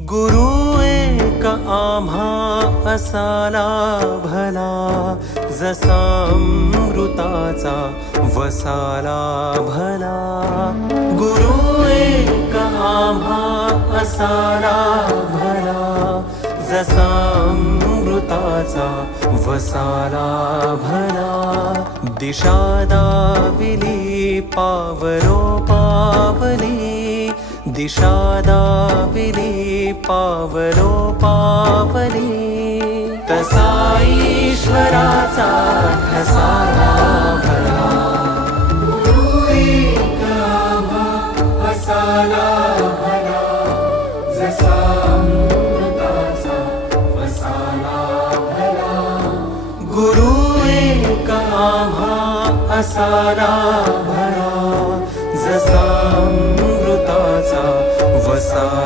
गुरु एक आम्हा असाला भला जसा अमृताचा वसाला भला. गुरु एक आम्हा असाला भला जसा अमृताचा वसाला भला. दिशा दाविली पावरो पावली दिशा दाविली पावलो पावली तसा ईश्वराचा ठसाला भला असाला भला जसा अमृताचा वसाला भला गुरु एक आम्हा असाला भला जसा अमृताचा वसाला